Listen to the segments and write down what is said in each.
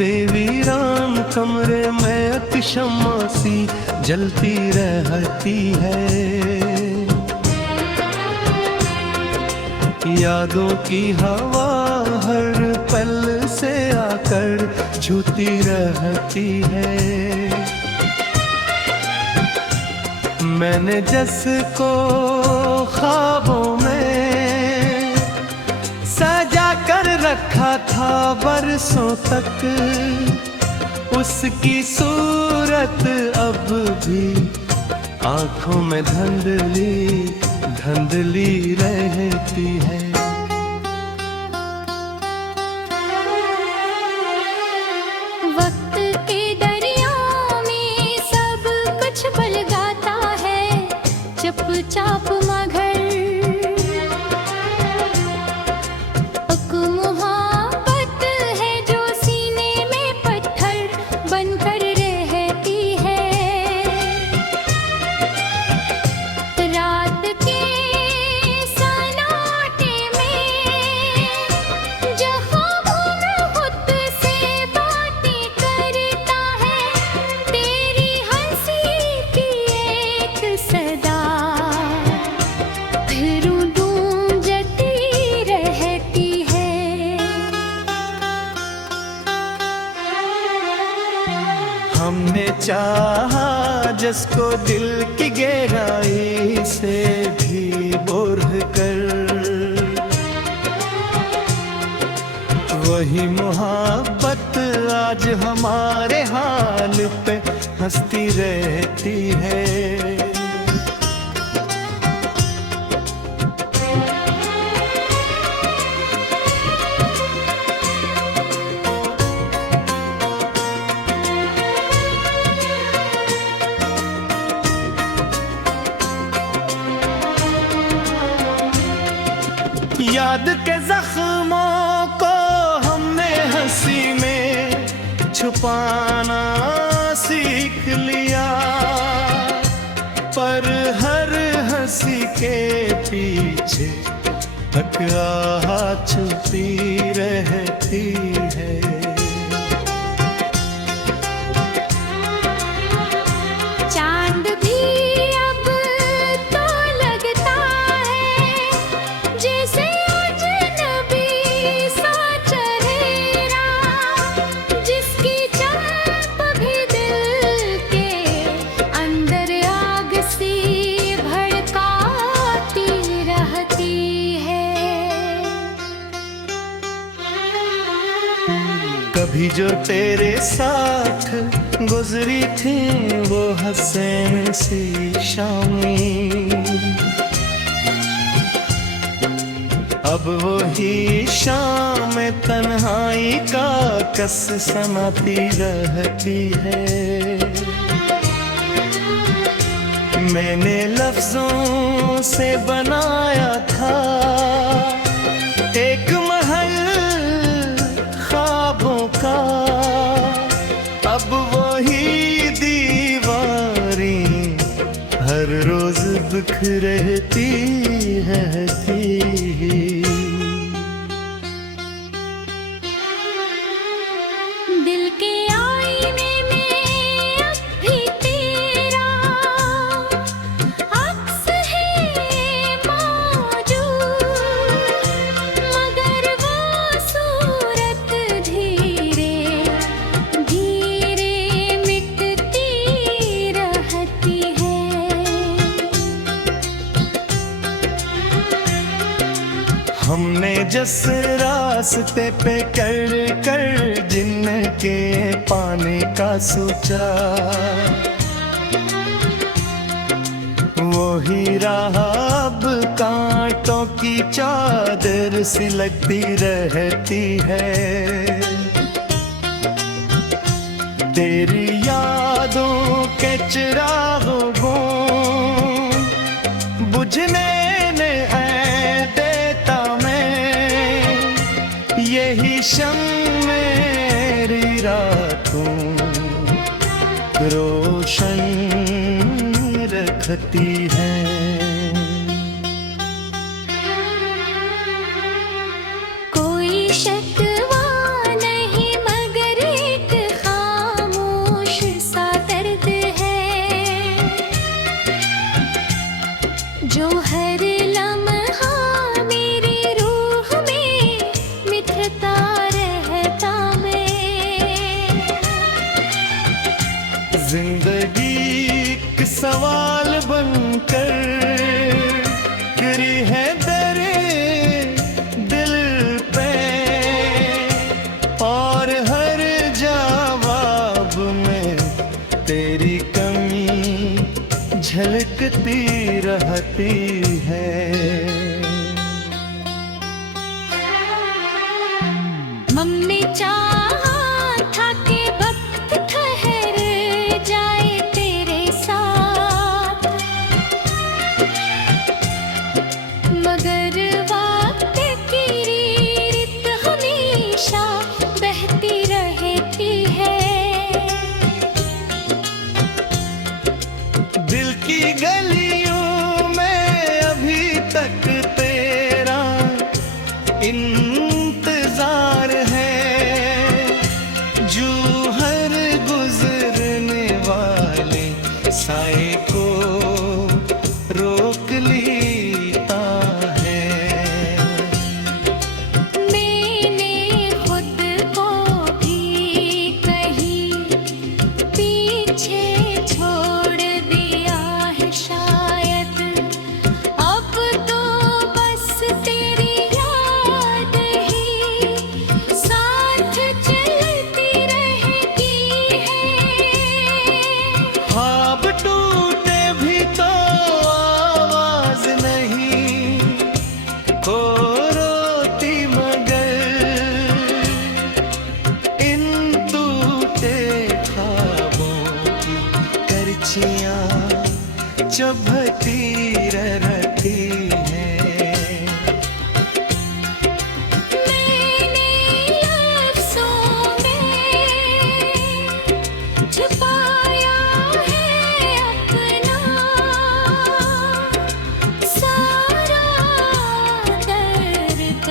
बेवीरान कमरे में अतिशम्मा सी जलती रहती है। यादों की हवा हर पल से आकर छूती रहती है। मैंने जिसको ख्वाबों में सजा कर रखा था बरसों तक, उसकी सूरत अब भी आंखों में धुंधली धुंधली रहती है। वक्त के दरिया में सब कुछ बलगाता है, चुपचाप मगर एक मोहब्बत है जो सीने में पत्थर बनकर रहती है। रात के सन्नाटे में जो ख्वाबों में खुद से बातें करता है, तेरी हंसी की एक सदा फिर गूंजती रहती है। हमने चाहा जिसको दिल की गहराई से भी बोर कर, वही मोहब्बत आज हमारे हाल पे हंसती रहती है। याद के जख्मों को हमने हंसी में छुपाना सीख लिया, पर हर हंसी के पीछे तक आह छुपी रहती है। चांद भी अब तो लगता है जैसे अजनबी सा चेहरा, जिसकी चमक भी दिल के अंदर आग सी भड़काती रहती है। कभी जो तेरे साथ गुजरी थी वो हसीन सी शामें, अब वही शाम तन्हाई का कस समाती रहती है। मैंने लफ्जों से बनाया था एक महल ख्वाबों का, अब वही दीवारें हर रोज बिखरती रहती। दिल के आईने में अब भी तेरा अक्स है मौजूद, मगर वो सूरत धीरे धीरे मिटती रहती है। हमने जिस रास्ते पे कर कर जिनके पाने का सोचा, वही राह अब कांटों की चादर सी लगती रहती है। तेरी यादों के चिरागों को बुझने ने देता मैं, यही शम्म मेरी रातों रोशन रखती है। कोई शक्वा नहीं मगर एक सवाल बनकर गिरी है तेरे दिल पे, और हर जवाब में तेरी कमी झलकती रहती है। मम्मी चाहा था कि वक्त ठहर जाए तेरे साथ, मगर वक्त की रीत हमेशा बहती रहती है। दिल की गलियों में अभी तक तेरा इंतजार है, जो हर गुजरने वाले साए को रोक लेता है। मैंने खुद को भी कहीं पीछे छोड़ दिया है शायद, अब तो बस तेरी याद ही साथ चलती रहती है। ख्वाब टूटे भी तो आवाज नहीं खो रोती, मगर इन टूटे ख्वाबों की करचियां चुभती रहती हैं। मैंने लफ्ज़ों में छुपाया है अपना सारा दर्द,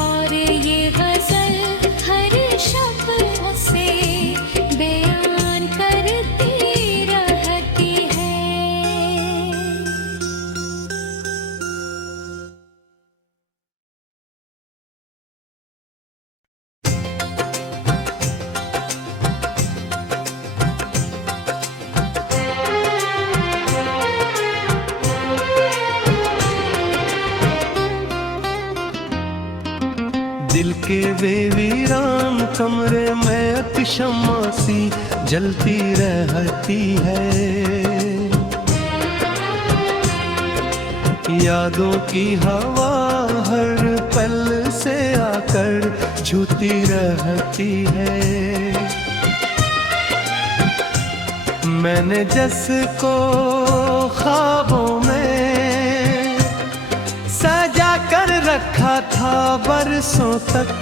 और ये गज़ल हर शब्द से बयान करती रहती है। दिल के वे वीरान कमरे में एक शम्मा सी जलती रहती है। यादों की हवा हर पल से आकर छूती रहती है। मैंने जिसको ख्वाबों में सजा कर रखा था बरसों तक,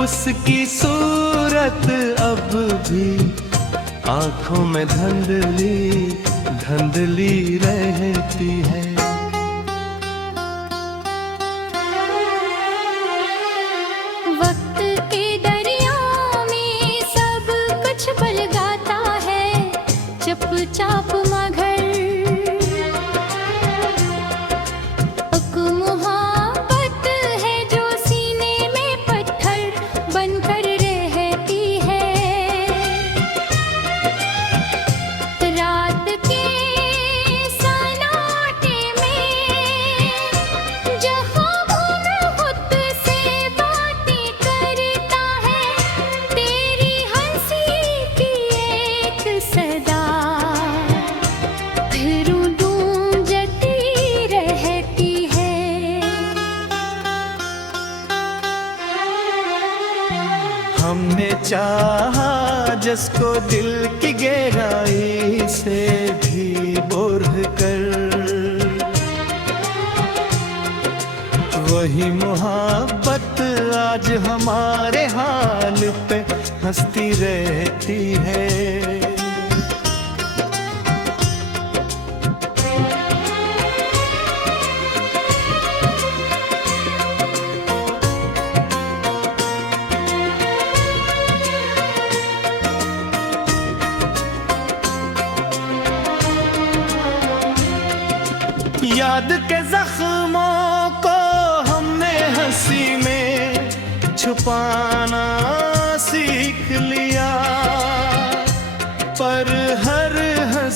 उसकी सूरत अब भी आंखों में धुंधली धुंधली रहती है। वक्त के दरिया में सब कुछ बल गाता है चुपचाप, मगर एक मोहब्बत है जो सीने में पत्थर बनकर रहती है। रात के सन्नाटे में जहाँ घूम खुद से बातें करता है, तेरी हंसी की एक सदा फिर गूंजती रहती है। हमने चाहा जिसको दिल की गहराई से भी बोर कर, वही मोहब्बत आज हमारे हाल पे हंसती रहती है। याद के जख्मों को हमने हंसी में छुपाना सीख लिया, पर हर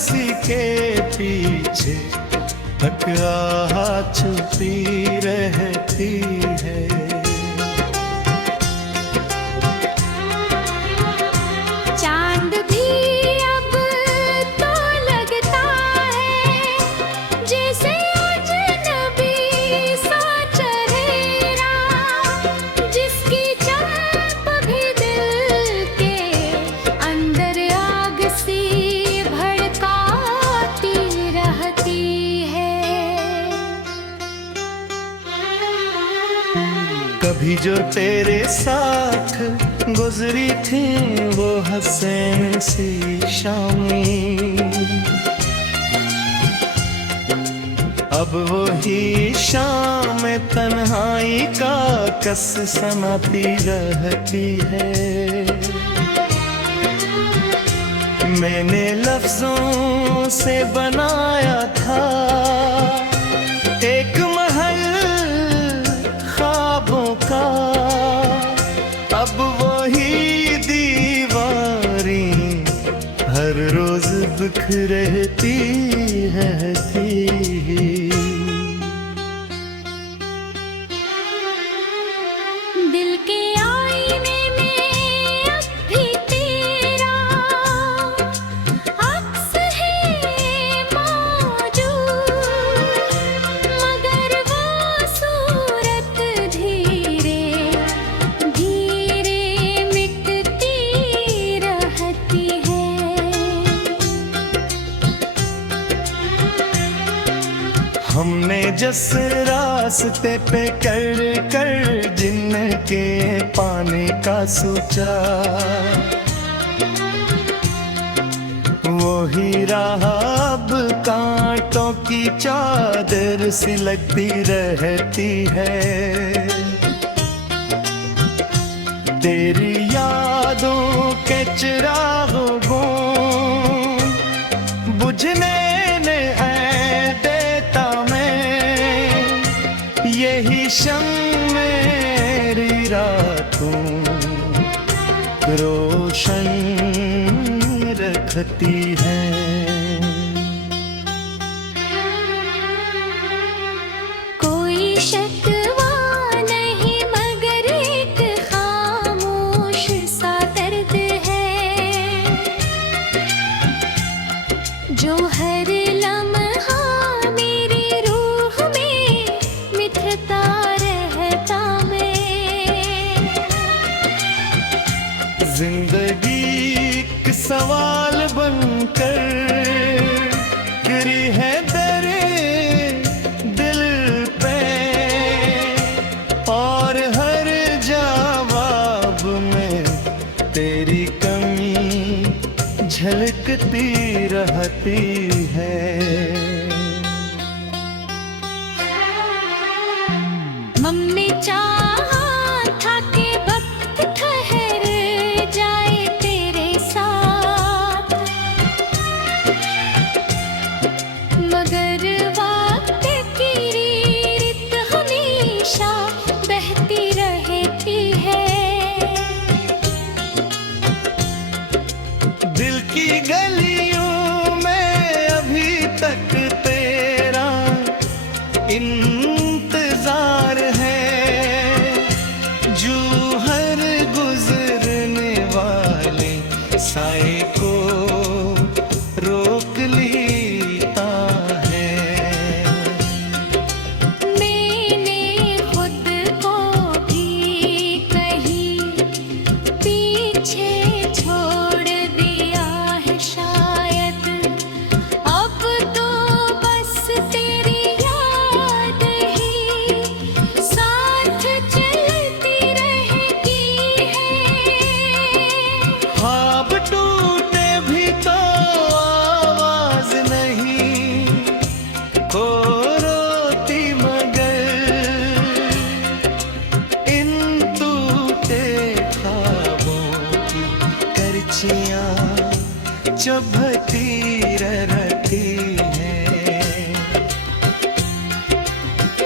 उसी के पीछे तक आह छुपी रहती है। चांद भी अब तो लगता है जैसे अजनबी सा चेहरा, जिसकी चमक भी दिल के अंदर आग सी भड़काती रहती है। कभी जो तेरे साथ गुजरी थी वो हसीन सी शामें, अब वो ही शाम तन्हाई का कस सनाती रहती है। मैंने लफ्जों से बनाया था एक महल ख्वाबों का, अब वही दीवारें हर रोज बिखरती रहती। दिल के आईने में अब भी तेरा अक्स है मौजूद, मगर वो सूरत धीरे धीरे मिटती रहती है। हमने जिस रास्ते पे कर कर जिनके पाने का सोचा, वो ही राह अब कांटों की चादर सी लगती रहती है। तेरी यादों के चिरागों को बुझने ने है देता मैं, यही शम्म मेरी रातों रोशन रखती है। कोई शक्वा नहीं मगर एक खामोश सा दर्द है, जो हर लम्हा मेरी रूह में मिटता रहता मैं। जिंदगी एक सवाल बनकर गिरी है तेरे दिल पे, और हर जवाब में तेरी कमी झलकती रहती है। हमने चाहा था कि वक्त ठहर जाए तेरे साथ, मगर वक्त की रीत हमेशा बहती रहती है। दिल की गलियों में अभी तक तेरा इंतजार है, जो हर गुजरने वाले साए को रोक लेता है। मैंने खुद को भी कहीं पीछे छोड़ दिया है शायद, अब तो बस तेरी याद ही साथ चलती रहती है। ख्वाब टूटे भी तो आवाज नहीं खो रोती, मगर इन टूटे ख्वाबों की करचियां चुभती रहती हैं।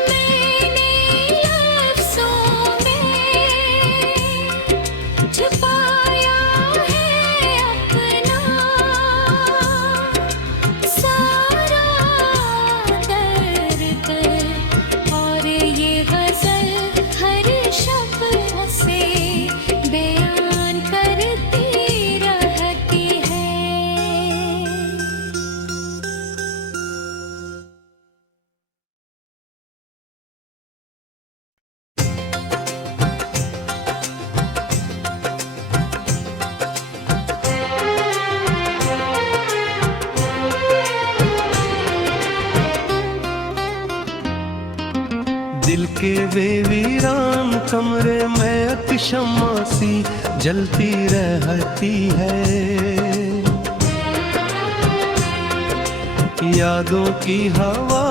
मैंने लफ्ज़ों में छुपाया है अपना के वे वीरान कमरे में अतिशम्मा सी जलती रहती है। यादों की हवा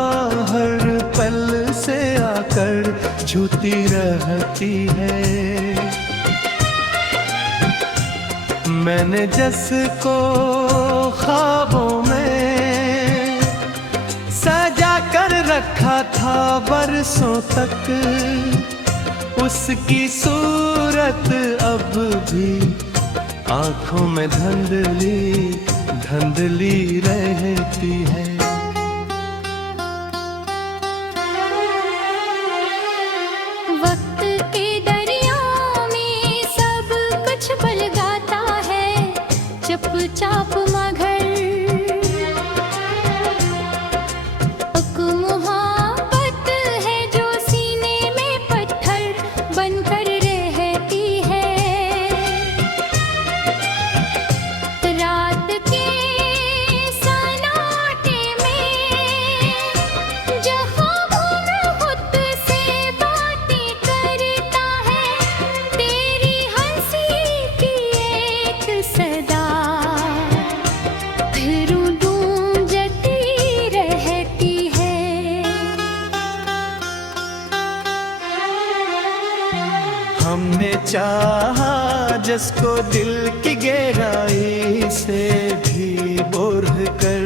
हर पल से आकर छूती रहती है। मैंने जिसको ख्वाबों में सजा कर रखा था बरसों तक, उसकी सूरत अब भी आंखों में धुंधली धुंधली रहती है। वक्त के दरिया में सब कुछ बल गाता है, चुपचाप मगर एक मोहब्बत है जो सीने में पत्थर बनकर रहती है। रात के सन्नाटे में जो ख्वाबों में खुद से बातें करता है, तेरी हंसी की एक सदा फिर गूंजती रहती है। हमने चाहा जिसको दिल की गहराई से भी बोर कर,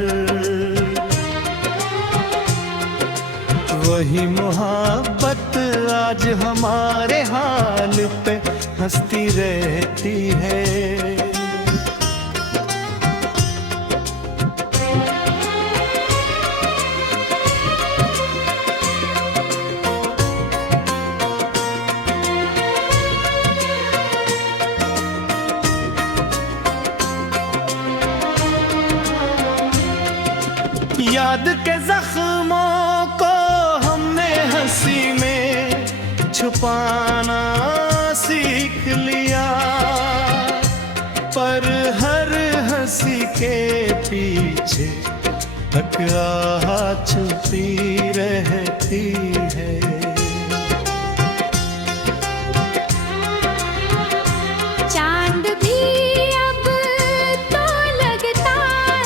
वही मोहब्बत आज हमारे हाल पे हंसती रहती है। याद के जख्मों को हमने हंसी में छुपाना सीख लिया, पर हर हंसी के पीछे एक आह छुपी रहती है। चांद भी अब तो लगता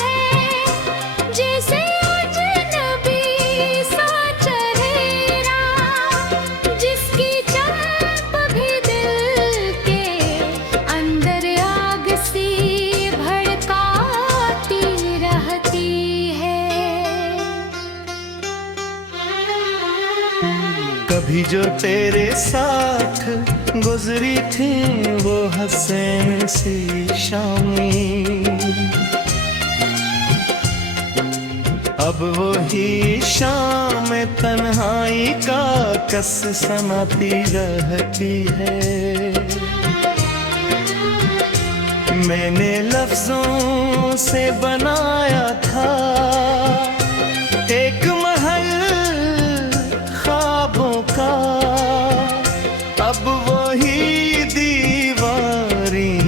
है जैसे अजनबी सा चेहरा, जिसकी चमक भी दिल के अंदर आग सी भड़काती रहती है। कभी जो तेरे साथ गुजरी थी वो हसीन सी शामें, अब वो ही शाम तन्हाई का कस समाती रहती है। मैंने लफ्जों से बनाया था एक महल ख्वाबों का, अब वही दीवारें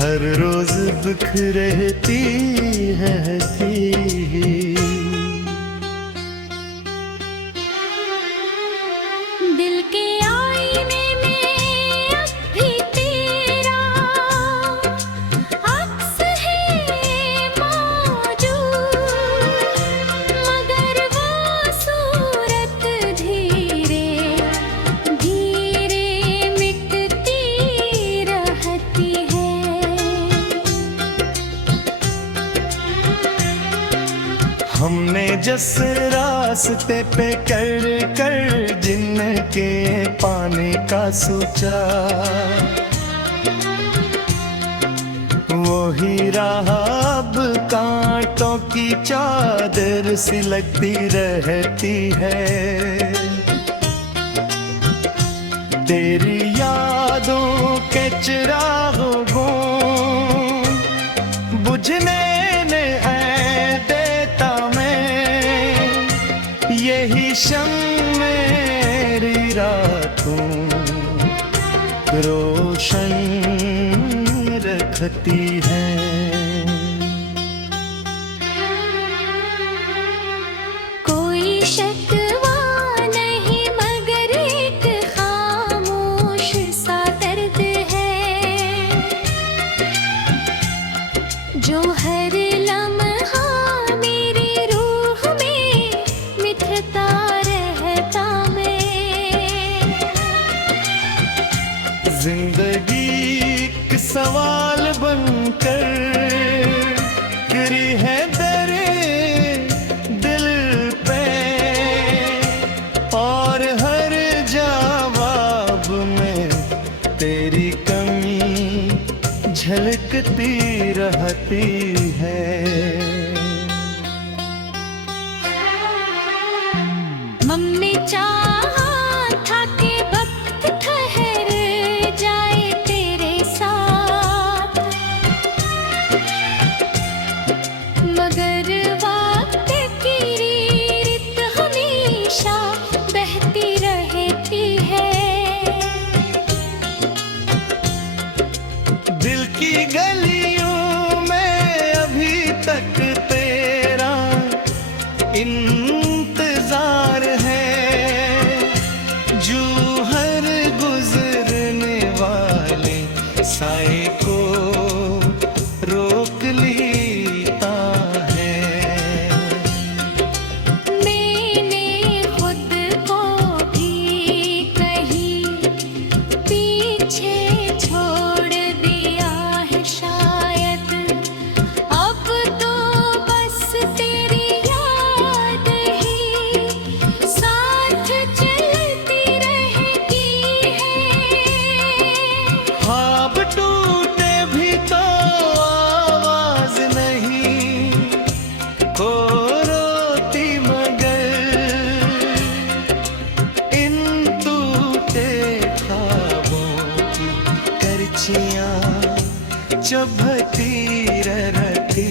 हर रोज बिखरती रहती। दिल के आईने में अब भी तेरा अक्स है मौजूद, मगर वो सूरत धीरे धीरे मिटती रहती है। हमने जिस रास्ते पे कर कर जिनके पाने का सोचा, वही राह अब कांटों की चादर सी लगती रहती है। तेरी यादों के चिरागों को बुझने ने देता मैं, यही शम्म मेरी रातों रोशन रखती है। कोई शक्वा नहीं मगर सवाल बनकर गिरी है दरे दिल पे, और हर जवाब में तेरी कमी झलकती रहती है। मम्मी चाहा था कि वक्त ठहर जाए तेरे साथ, मगर वक्त की रीत हमेशा बहती रहती है। दिल की गलियों में अभी तक तेरा इंतजार है, जो हर गुजरने वाले साए को रोक लेता है। मैंने खुद को भी कहीं पीछे छोड़ दिया है शायद, अब तो बस तेरी याद ही साथ चलती रहती है। ख्वाब टूटे भी तो आवाज नहीं खो रोती, मगर इन टूटे ख्वाबों की करचियां चुभती रहती